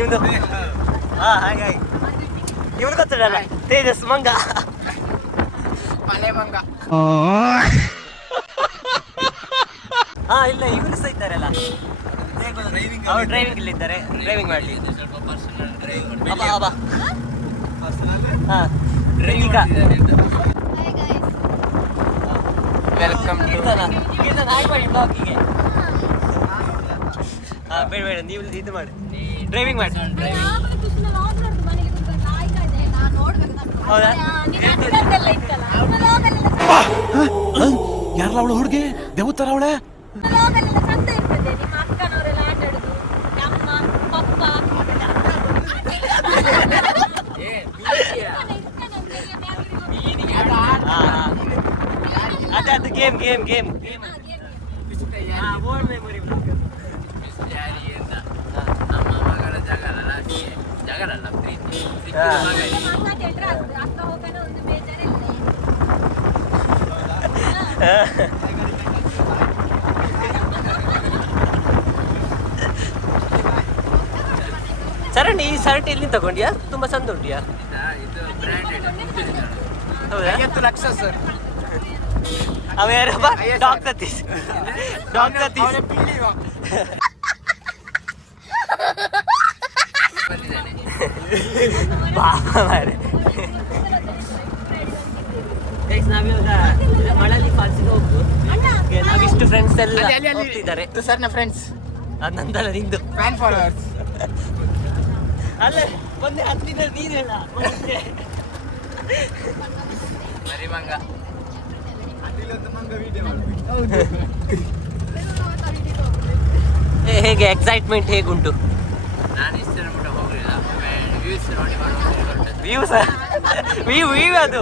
ಇವನು ಹಾಗೆ ಇವನು ಗೊತ್ತಿಡಲ್ಲ ತೇಜಸ್ ಮಂಗ ಮಲೆ ಮಂಗ. ಇಲ್ಲ ಇವರು ಸಹ ಇದ್ದಾರಲ್ಲ ಅವ್ರು ಡ್ರೈವಿಂಗ್ ಇಲ್ಲಿ ಇದ್ದಾರೆ ಡ್ರೈವಿಂಗ್ ಮಾಡಲಿ ವೆಲ್ಕಮ್ ಕೀರ್ತನ ಹಾಯ್ ಮಾಡಿ ಬ್ಲಾಗಿಗೆ. ಬೇಡ ಬೇಡ ನೀವು ಇದು ಮಾಡಿ ಡ್ರೈವಿಂಗ್ ಮಾಡಿ. ಹೌದಾ ಯಾರಲ್ಲ ಅವಳು ಹುಡುಗಿ ದೇವತರ ಅವಳೆ ಅದು game game game old memory ನಮ್ಮ ಮಗಳ ಜಗಳಲ್ಲ ಪ್ರೀತಿ ಸರಣಿ ಈ ಶರ್ಟ್ ಎಲ್ಲಿ ತಗೊಂಡ್ಯಾ? ತುಂಬಾ ಚಂದ ಉಂಟ್ಯಾ? ಇದು ಬ್ರ್ಯಾಂಡೆಡ್. ಹೌದಾ? 50 ಲಕ್ಷ ಸರ್. ಅವ ಯಾರಪ್ಪ? ಡಾಕ್ಟರ್ ತೀಸ್. ಡಾಕ್ಟರ್ ತೀಸ್. ಬಾರೆ ನಾವಿವಾಗ ಮಳಲಿ ಫಾಲ್ಸಿಗೆ ಹೋಗ್ದು ನಾವಿಷ್ಟು ಫ್ರೆಂಡ್ಸ್ ಎಲ್ಲ ಹೋಗ್ತಿದ್ದಾರೆ. ಸರ್ ನ ಫ್ರೆಂಡ್ಸ್ ಅದು ನಂದಲ್ಲ ನಿಂದು ಫ್ಯಾನ್ ಫಾಲೋವರ್ಸ್. ಅಲ್ಲ ಒಂದೇ ಹತ್ತಿರ ನೀರು ಹೇಳ ಮರಿ ಮಂಗ. ಹೇಗೆ ಎಕ್ಸೈಟ್ಮೆಂಟ್ ಹೇಗುಂಟು? ನಾನು ಇಷ್ಟರ ಮಟ್ಟ ಹೋಗಲಿಲ್ಲ. ವ್ಯೂಸ್ ನೋಡಿ ವ್ಯೂಸ್ ವ್ಯೂ ಅದು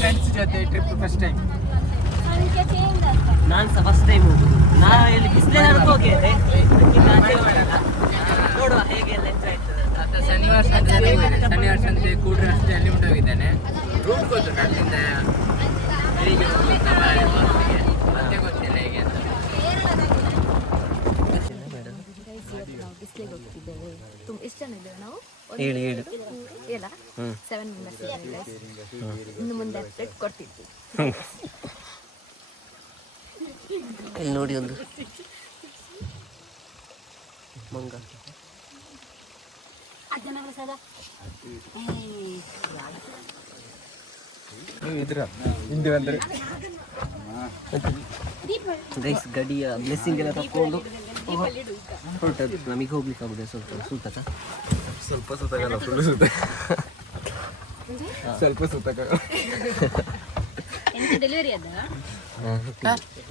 ಫ್ರೆಂಡ್ಸ್ ಜೊತೆ ಟ್ರಿಪ್ ಫಸ್ಟ್ ಟೈಮ್. ನಾನು ಸಹ ಫಸ್ಟ್ ಟೈಮ್ ಹೋಗುದು. ನಾ ಇಲ್ಲಿ ಬಿಸಿಲೇ ಹೋಗಿದ್ದೆ ನೋಡುವ ಹೇಗೆ ಎಲ್ಲ ಎಂಜಾಯ್ ಆಗ್ತದೆ. ಶನಿವಾರ ಸಂತೆ ಕೂಡ್ರೆ ಅಷ್ಟೇ ಅಲ್ಲಿ ಉಂಟೋಗಿದ್ದೇನೆ. ರೂಟ್ ಗೊತ್ತು ಅಲ್ಲಿಂದ ಹೇಗೆ ಮತ್ತೆ ಗೊತ್ತಿಲ್ಲ ಹೇಗೆ ಅಂತ. ಎಷ್ಟು ಜನ ಇದ್ದೇವೆ ನಾವು? ಹೇಳಿ ಇಲ್ಲ 7 ಮೆಂಬರ್ಸ್ ಇದ್ದೇವೆ. ಇನ್ನು ಮುಂದೆ ಪ್ಲೇಟ್ ಕೊಡ್ತಿದ್ವಿ. ಇಲ್ಲಿ ನೋಡಿ ಒಂದು ಮಂಗ. ಗೈಸ್ ಗಡಿಯ ಬ್ಲೆಸ್ಸಿಂಗ್ ಎಲ್ಲ ತಕೊಂಡು ಹೊರಟದ್ದು. ನಮಗೆ ಹೋಗ್ಲಿಕ್ಕೆ ಆಗುದೇ ಸ್ವಲ್ಪ ಸುತ್ತಕ ಸ್ವಲ್ಪ ಸುತ್ತಾಗಲ್ಲ ಫುಲ್ ಸುತ್ತ ಸ್ವಲ್ಪ ಸುತ್ತಾಗಲ್ಲ.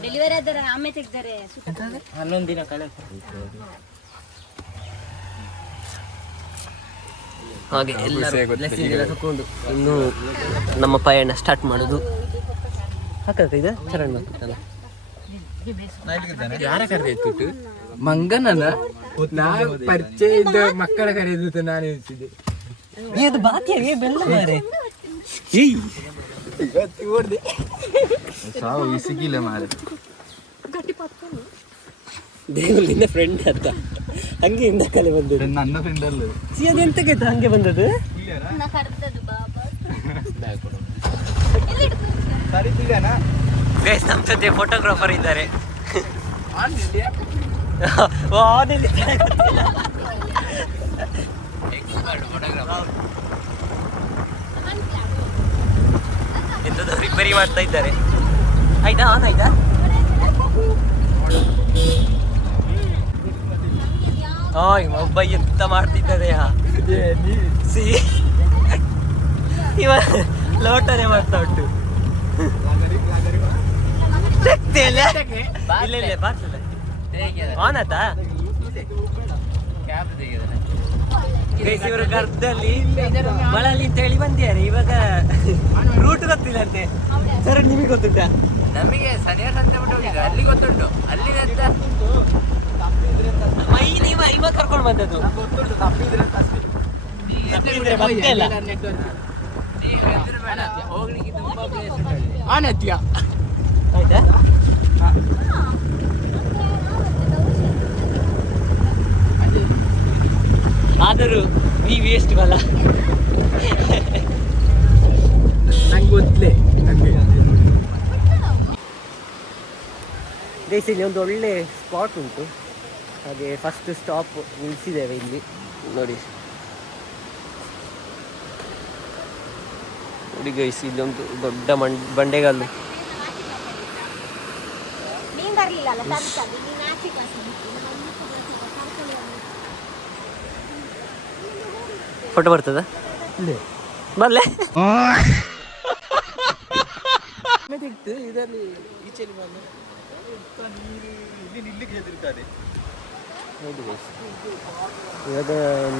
ಡೆಲಿವರಿ ಆದ್ರೆ ಆಮೇಲೆ ತೆಗ್ದಾರೆ 11 ದಿನ ಕಳೆ ಹಾಗೆ ಎಲ್ಲರೂ ಬ್ಲೆಸ್ಸಿಂಗ್ ಎಲ್ಲ ತಕೊಂಡು ಇನ್ನು ನಮ್ಮ ಪಯಣ ಸ್ಟಾರ್ಟ್ ಮಾಡೋದು. ಹಾಕಕ್ಕ ಇದು ಚರಣ್ ಮಾಡ್ತಿತ್ತಲ್ಲ ಯಾರ ಕರೆದಿತ್ತು? ಮಂಗನಲ್ಲ, ನಾ ಪರಿಚಯ ಇದ್ದ ಮಕ್ಕಳ ಕರೆದಿತ್ತು. ನಾನು ಎನಿಸಿದೆ ಇದು ಬಾತಿಯ ಬೆಲ್ಲ ಮಾರೆ ಸಾವು ಸಿಗಿಲ್ಲ ಮಾರೆ. ದೇವಲಿಂದ ಫ್ರೆಂಡ್ ಅಂತ ಹಂಗೆ ಇಂದ ಕಲೆ ಬಂದದ್ದು. ನನ್ನ ಫ್ರೆಂಡ್ ಅಲ್ಲ ಅದೆಂತಕ್ಕೆ ಹಂಗೆ ಬಂದದ್ದು? ಗೈಸ್ ನಮ್ಮ ಜೊತೆ ಫೋಟೋಗ್ರಾಫರ್ ಇದ್ದಾರೆ. ಎಂಥದ್ದು ರಿಪೇರಿ ಮಾಡ್ತಾ ಇದ್ದಾರೆ. ಆಯ್ತಾ ಆನ್ ಆಯ್ತಾ? ಒಬ್ಬ ಎಂತ ಮಾಡ್ತಿದ್ದಾರೆ ಇವ ಲೋಟನೆ ಮಾಡ್ತಾ ಉಂಟು. ಇಲ್ಲ ಇಲ್ಲ ಬರ್ತದೆ ಆನ್ ಆಯ್ತಾ? ಗೈಸ್ ಇವರು ಗರ್ಭದಲ್ಲಿ ಮಳಲಿ ಅಂತ ಹೇಳಿ ಬಂದಿದ್ದಾರೆ. ಇವಾಗ ರೂಟ್ ಗೊತ್ತಿಲ್ಲ ಅಂತೆ. ಸರ್ ನಿಮಗೆ ಗೊತ್ತುಂಟಾ? ನಮಗೆ ಸರಿಯಾದ ಸಂತೆ ಬಿಟ್ಟು ಹೋಗಿದ್ದು ಅಲ್ಲಿ ಗೊತ್ತುಂಟು. ಅಲ್ಲಿ ನೀವು ಇವಾಗ ಕರ್ಕೊಂಡು ಬಂದದ್ದು ಗೊತ್ತುಂಟು. ತಪ್ಪಿದ್ರೆ ಮತ್ತೆ ಅಲ್ಲ. ಹೋಗ್ಲಿಕ್ಕೆ ತುಂಬಾ ಪ್ಲೇಸ್ ಉಂಟು ಅಲ್ಲಿ. ಆನತ್ಯ ಆಯ್ತಾ ಆದರೂ ಈ ವೇಸ್ಟ್ ಬಲ್ಲ ನಂಗೆ ಗೊತ್ತಲೇ ಗೈಸ್ ಇಲ್ಲಿ ಒಂದು ಒಳ್ಳೆ ಸ್ಪಾಟ್ ಉಂಟು, ಹಾಗೆ ಫಸ್ಟ್ ಸ್ಟಾಪ್ ನಿಲ್ಲಿಸಿದ್ದೇವೆ ಇಲ್ಲಿ ನೋಡಿ. ನೋಡಿ ಗೈಸ್ ಇಲ್ಲಿ ಒಂದು ದೊಡ್ಡ ಬಂಡೆಗಲ್ಲು. ನೀನ್ ಬರ್ಲಿಲ್ಲ ಅಲ್ಲ ತರ್ಕಲ್ಲಿ, ನೀನ್ ಆಚೆ ಕಳ್ಸಿ. ಫೋಟೋ ಬರ್ತದ ಬರ್ಲೆ ಇದರಲ್ಲಿ ಈಚೆಲಿ ಬಂದು ನಿಲ್ಲಿಕ್ಕೆ ಹೆದರ್ತಾರೆ. ಹೌದು ಗೈಸ್ ಇವಾಗ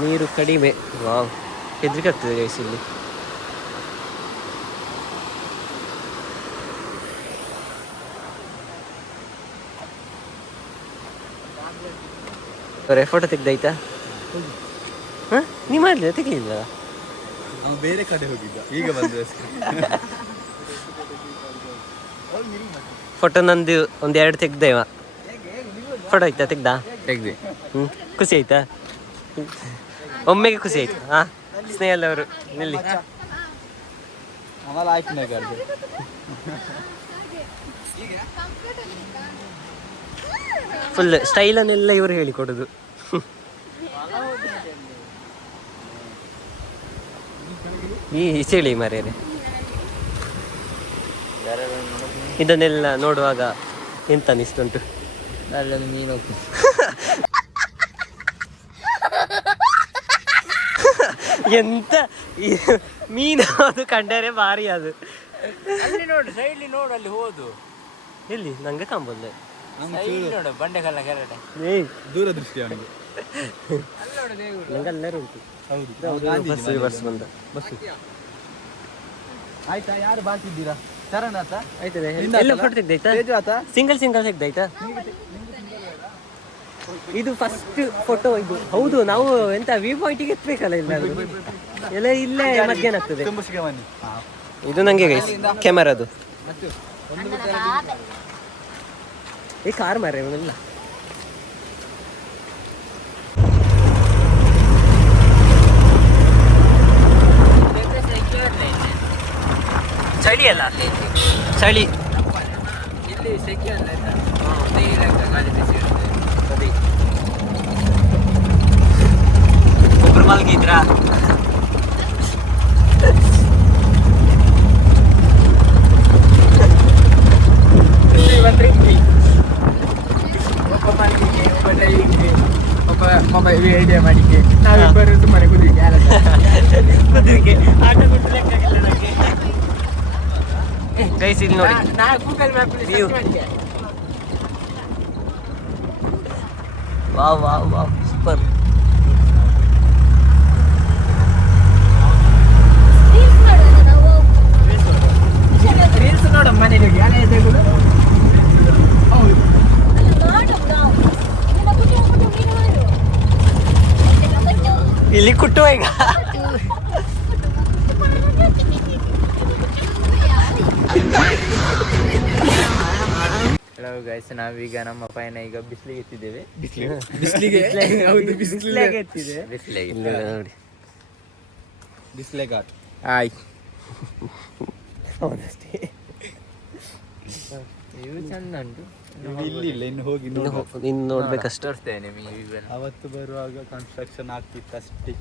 ನೀರು ಕಡಿಮೆ. ವಾವ್ ಹೆದರಿಕೆ ಆಗ್ತದೆ ಗೈಸ್ ಇಲ್ಲಿ. ಫೋಟೋ ತೆಗ್ದಾಯ್ತಾ? ಹಾಂ ನೀವು ಮಾಡಲಿಲ್ಲ ತೆಗಲಿಲ್ಲ? ನಾವು ಬೇರೆ ಕಡೆ ಹೋಗಿದ್ದ, ಈಗ ಬಂದ್ರೆ ಫೋಟೋ ನಂದು ಒಂದು 2 ತೆಗ್ದೇವ. ಫೋಟೋ ಆಯ್ತಾ? ತೆಗ್ದಾ? ತೆಗ್ದೆ. ಖುಷಿ ಆಯ್ತಾ? ಒಮ್ಮೆಗೆ ಖುಷಿ ಆಯ್ತು. ಹಾಂ ಸ್ನೇಹಲ್ ಅವರು ನಿಲ್ಲಿ आम्हाला ऐक नाही करते. ಫುಲ್ ಸ್ಟೈಲನ್ನೆಲ್ಲ ಇವರು ಹೇಳಿಕೊಡೋದು. ಈ ಚಳಿ ಮರ್ಯಾದೆ ಇದನ್ನೆಲ್ಲ ನೋಡುವಾಗ ಎಂತ ಅನಿಸ್ತುಂಟು? ಅಲ್ಲೊಂದು ಮೀನು ಹೋಗ್ತದೆ. ಎಂತ ಮೀನು ಅದು ಕಂಡರೆ ಭಾರಿ ಅದು. ಅಲ್ಲಿ ನೋಡು, ಸೈಡ್ಲಿ ನೋಡು, ಅಲ್ಲಿ ಹೋದು ಎಲ್ಲಿ ನಂಗೆ ಕಾಂಬಲ್ಲ. ಸೈಡ್ ನೋಡು, ಬಂಡೆಕಲ್ಲ ಕೆರಡೆ. ಏಯ್ ದೂರದೃಷ್ಟಿ ಅವನಿಗೆ. ಅಲ್ಲಿ ನೋಡು ದೇವರು. ನಂಗೆ ಎಲ್ಲರೂ ಉಂಟು. ಹೌದು ಬಸ್ ಬಂದ ಬಸ್ಸು. ಆಯ್ತಾ? ಯಾರು ಬಾಕಿ ಇದ್ದೀರಾ? ಚರಣ್ ಆತ? ಆಯ್ತದೆ. ಎಲ್ಲ ಫೋಟೋ ತೆಗ್ದಾಯ್ತಾ? ತೇಜು ಆತ? ಸಿಂಗಲ್ ತೆಗ್ದಾಯ್ತಾ? ಇದು ಫಸ್ಟ್ ಫೋಟೋ ಇದು. ಹೌದು, ನಾವು ಎಂತ ವ್ಯೂ ಪಾಯಿಂಟಿಗೆ ಎತ್ತಬೇಕಲ್ಲ ಇಲ್ಲ ಎಲ್ಲ ಇಲ್ಲೇ ಮಧ್ಯಾಹ್ನ ಆಗ್ತದೆ. ತುಂಬಸಿಗೆ ಬನ್ನಿ. ಇದು ನಂಗೆ ಗೈಸ್ ಕ್ಯಾಮರಾದು. ಈ ಕಾರ್ ಮಾರ್ರೆ ಇವನೆಲ್ಲ. ಚಳಿ ಅಲ್ಲ, ಚಳಿ ಇಲ್ಲಿ ಸೆಕೆ ಅಲ್ಲ ಆಯ್ತಾ? ನೀರಾಗ್ತದೆ, ಗಾಳಿ ಬಿಸಿ ಇರ್ತದೆ. ಅದೇ ಒಬ್ರು ಮಲಗಿದ್ರಾ? ಒಬ್ಬ ವಿಡಿಯೋ ಮಾಡಿಕೆ ನಾವಿಬ್ಬರು ಸುಮ್ಮನೆ ಕುದುರಿಕೆ ಕುದುರೆಗೆ ಆಟ ಬಿಟ್ಟು ಲೆಕ್ಕಾಗಿಲ್ಲ ನನಗೆ. ಗೈಸ್ ಇಲ್ಲಿ ನೋಡಿ ನಾ Google map View. Wow wow wow super. Reels ನೋಡ ಮನೇಲಿ ಹೋಗಿ ಅಲ್ಲೇ ತೆಗೆದು. ಹೌದು ಇಲ್ಲಿ ಕುಟ್ಟುವ ಈಗ. ಹಲೋ ಗೈಸ್, ನಾವೀಗ ನಮ್ಮ ಪಯಣ ಈಗ ಬಿಸಿಲಿಗೆ ಎತ್ತಿದ್ದೇವೆ. ಹೌದು ಬಿಸ್ಲಾಗೆ ಎತ್ತಿದೆ. ಬಿಸಿಲಿಗೆ ಇಲ್ಲಿ ನೋಡಿ ಬಿಸ್ಲೆ ಘಾಟ್. ಆಯ್ ಹೌದಷ್ಟೇ. ಇವು ಚಂದ ಉಂಟು. ಇಲ್ಲಿ ಇಲ್ಲ, ಇನ್ನು ಹೋಗಿ ಇನ್ನು ನೋಡ್ಬೇಕಷ್ಟೇ. ತೋರಿಸ್ತೇವೆ ನಿಮಗೆ ಇವೆಲ್ಲ. ಅವತ್ತು ಬರುವಾಗ ಕನ್ಸ್ಟ್ರಕ್ಷನ್ ಆಗ್ತಿತ್ತು ಅಷ್ಟೇ.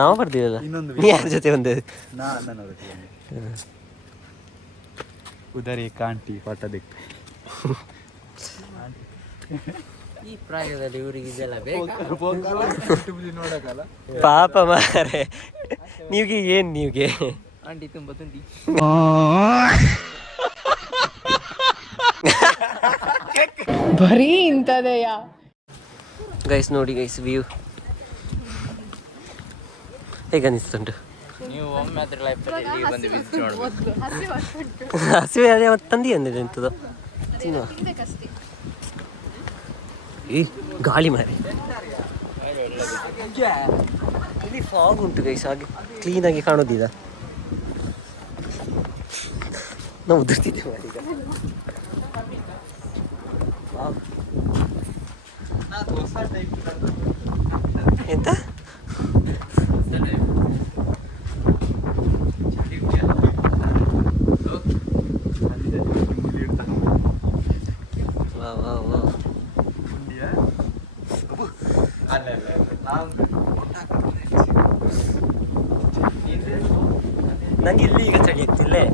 ನಾವು ಬರ್ತೀವಲ್ಲ. ಇನ್ನೊಂದು ನೀ ಯಾರ ಜೊತೆ ಬಂದೆ? ನನ್ನ ಉದರಿ ಕಾಂಟಿ ಪಾಠ ದಿಕ್ಕು. ಈ ಪ್ರಾಯದಲ್ಲಿ ಇವರಿಗೆ ಇದೆಲ್ಲ ಬೇಕಾ? ನೋಡಕಲ್ಲ. ಪಾಪ ಮಾರೆ ನೀವ್ಗೆ ಏನ್ ನೀವ್ಗೆ ಆಂಟಿ ತುಂಬಾ ತುಂಡಿ. ಬರೀ ಇಂಥದೆಯ. ಗೈಸ್ ನೋಡಿ ಗೈಸ್ ವ್ಯೂ ಹೇಗೆ ಅನಿಸ್ತುಂಟು? ನೀವು ಒಮ್ಮೆ ಹತ್ರ ಲೈಫಲ್ಲಿ ಇಲ್ಲಿ ಬಂದು ವಿಸಿಟ್ ಮಾಡಬೇಕು. ಹಸಿವೆ ಅದೇ ಮತ್ತೆ ತಂದಿ ಅಂದಿದೆ ಎಂತದ ತಿನ್ನುವ. ಈ ಗಾಳಿ ಮಾರಿ ಇಲ್ಲಿ ಫಾಗ್ ಉಂಟು ಗೈಸ್, ಹಾಗೆ ಕ್ಲೀನಾಗಿ ಕಾಣೋದಿದ. ನಾವು ಉದುರ್ತಿದ್ದೆ ಮಾರೀಗ. ವಾವ್. ಎಂತ ವಾವ್ ವಾವ್ ವಾವ್. ನಂಗೆ ಇಲ್ಲಿ ಈಗ ಚಳಿ ಆಗ್ತಿಲ್ಲೇ.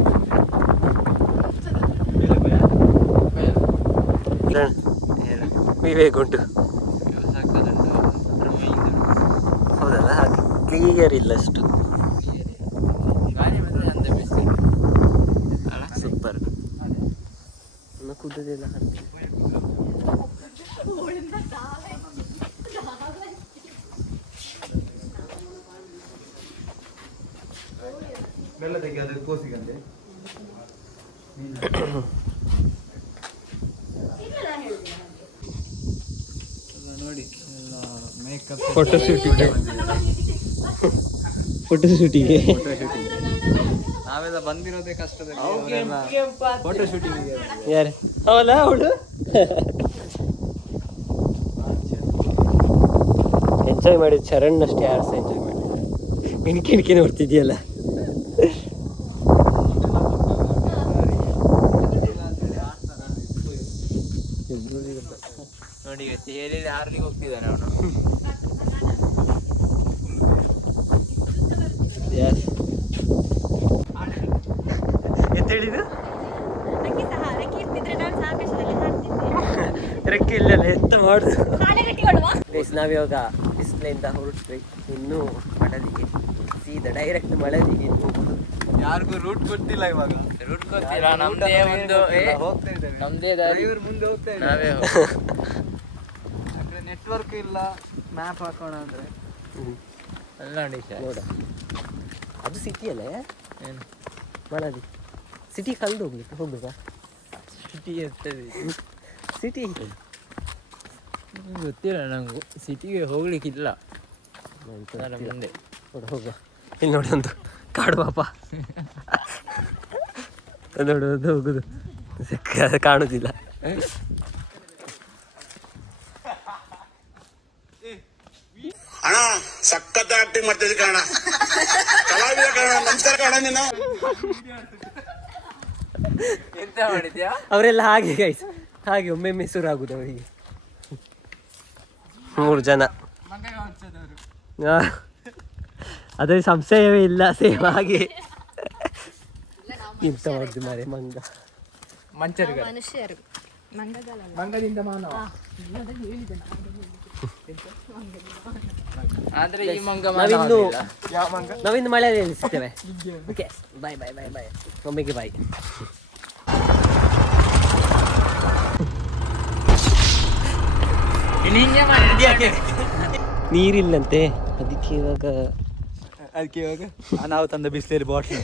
ವಿವೇಕ್ ಉಂಟು ಹೌದಲ್ಲ, ಹಾಗೆ ಕ್ಲಿಯರ್ ಇಲ್ಲ ಅಷ್ಟು. ಸೂಪರ್. ಕುದ್ದದೆಲ್ಲ ಬೆಲ್ಲ ತೆಗಿ, ಅದು ಕೋಸಿಗಂತೆ. ನೋಡಿ ಮೇಕಪ್ ಫೋಟೋಶೂಟಿಗೆ ನಾವೆಲ್ಲ ಬಂದಿರೋದೇ ಕಷ್ಟದಲ್ಲಿ, ಫೋಟೋ ಶೂಟಿಂಗ್. ಯಾರು ಅವಲ್ಲ ಅವಳು ಎಂಜಾಯ್ ಮಾಡಿದ್ ಚರಣ್ ಅಷ್ಟೇ, ಯಾರು ಸಹ ಎಂಜಾಯ್ ಮಾಡಿಲ್ಲ. ಇಣ್ಕಿ ನೋಡ್ತಿದ್ಯಲ್ಲ. ನೋಡಿ ಈಗ ತೇಲಿಯಲ್ಲಿ ಹಾರ್ಲಿಕ್ಕೆ ಹೋಗ್ತಿದ್ದಾನೆ ಅವನು. ಎಂತ ಹೇಳಿದ್ದು? ನನಗೆ ಸಹ ರೆಕ್ಕೆ ಇರ್ತಿದ್ರೆ ನಾನು ಸಹ ಆಕಾಶದಲ್ಲಿ ಹಾರ್ತಿದ್ದೆ. ರೆಕ್ಕೆ ಇಲ್ಲಲ್ಲ, ಎಂತ ಮಾಡುದು. ಕಾಲೇ ಗಟ್ಟಿಗೊಳ್ಳುವ? ಗೈಸ್, ನಾವಿವಾಗ ಬಿಸಿಲಿಂದ ಹೊರಟ್ವಿ ಇನ್ನು ಮಳದಿಗೆ, ಸೀದಾ ಡೈರೆಕ್ಟ್ ಮಳದಿಗೆ ಇನ್ನು ಹೋಗುದು. ಯಾರಿಗೂ ರೂಟ್ ಗೊತ್ತಿಲ್ಲ ಇವಾಗ. ರೂಟ್ ಗೊತ್ತಿಲ್ಲ, ನಮ್ದೇ ಒಂದು ಹೋಗ್ತಾ ಇದ್ದೇವೆ, ನಮ್ದೇ ದಾರಿ, ಡ್ರೈವರ್ ಮುಂದೆ ಹೋಗ್ತಾ ನಾವೇ ಇದ್ದೇವೆ. ಅಕಡೆ ನೆಟ್ವರ್ಕ್ ಇಲ್ಲ, ಮ್ಯಾಪ್ ಹಾಕೋಣ ಅಂದ್ರೆ ಅಲ್ಲ ನೋಡಿ ಸರ್. ನೋಡ, ಅದು ಸಿಟಿ ಅಲ್ಲ ಏನು ಮಳದಿ ಸಿಟಿ ಕಲ್ದು ಹೋಗ್ಬೇಕಾ? ಸಿಟಿ ಇರ್ತದೆ, ಸಿಟಿ ಗೊತ್ತಿಲ್ಲ ನಂಗೂ, ಸಿಟಿಗೆ ಹೋಗ್ಲಿಕ್ಕಿಲ್ಲ ಅದರ ಮುಂದೆ. ನೋಡು ಹೋಗುವ. ಇಲ್ಲಿ ನೋಡಿ ಒಂದು ಕಾಡು ಪಾಪ ನೋಡು ಅದು ಹೋಗುದು, ಕಾಣುದಿಲ್ಲ. ಅಣ್ಣ ಸಖತ್ ಆಕ್ಟಿಂಗ್ ಮಾಡ್ತಿದ್ದೆ ಕಣ, ಕಲಾವಿದ ಕಣ, ನಮಸ್ಕಾರ ಕಣ ನೀನು. ಎಂತ ಮಾಡಿದ್ಯಾ? ಅವರೆಲ್ಲ ಹಾಗೆ ಗೈಸ್, ಹಾಗೆ ಒಮ್ಮೆ ಶುರು ಆಗುದು ಅವರಿಗೆ. 3 ಜನ, ಅದೇ ಸಂಶಯವೇ ಇಲ್ಲ, ಸೇಮ್ ಹಾಗೆ. ಎಂತ ಮಾಡುದು ಮಾರೆ ಮಂಗ. ಮಂಚರ್ಗ ಮನುಷ್ಯರು ಮಂಗಗಳಲ್ಲ. ಮಂಗದಿಂದ ಮಾನವ. ಆದ್ರೆ ಈ ಮಂಗ ನಾವಿನ್ನು ಯಾವ ಮಂಗ? ನಾವಿನ್ನು ಮಳೆಯಲ್ಲಿ ಸಿಗ್ತೇವೆ. ಓಕೆ, ಬಾಯ್ ಬಾಯ್ ಬಾಯ್ ಬಾಯ್, ಒಮ್ಮೆಗೆ ಬಾಯ್. ನೀರಿಲ್ಲಂತೆ, ಅದಕ್ಕೆ ಇವಾಗ ನಾವು ತಂದ ಬಿಸ್ಲೇರಿ ಬಾಟ್ಲ್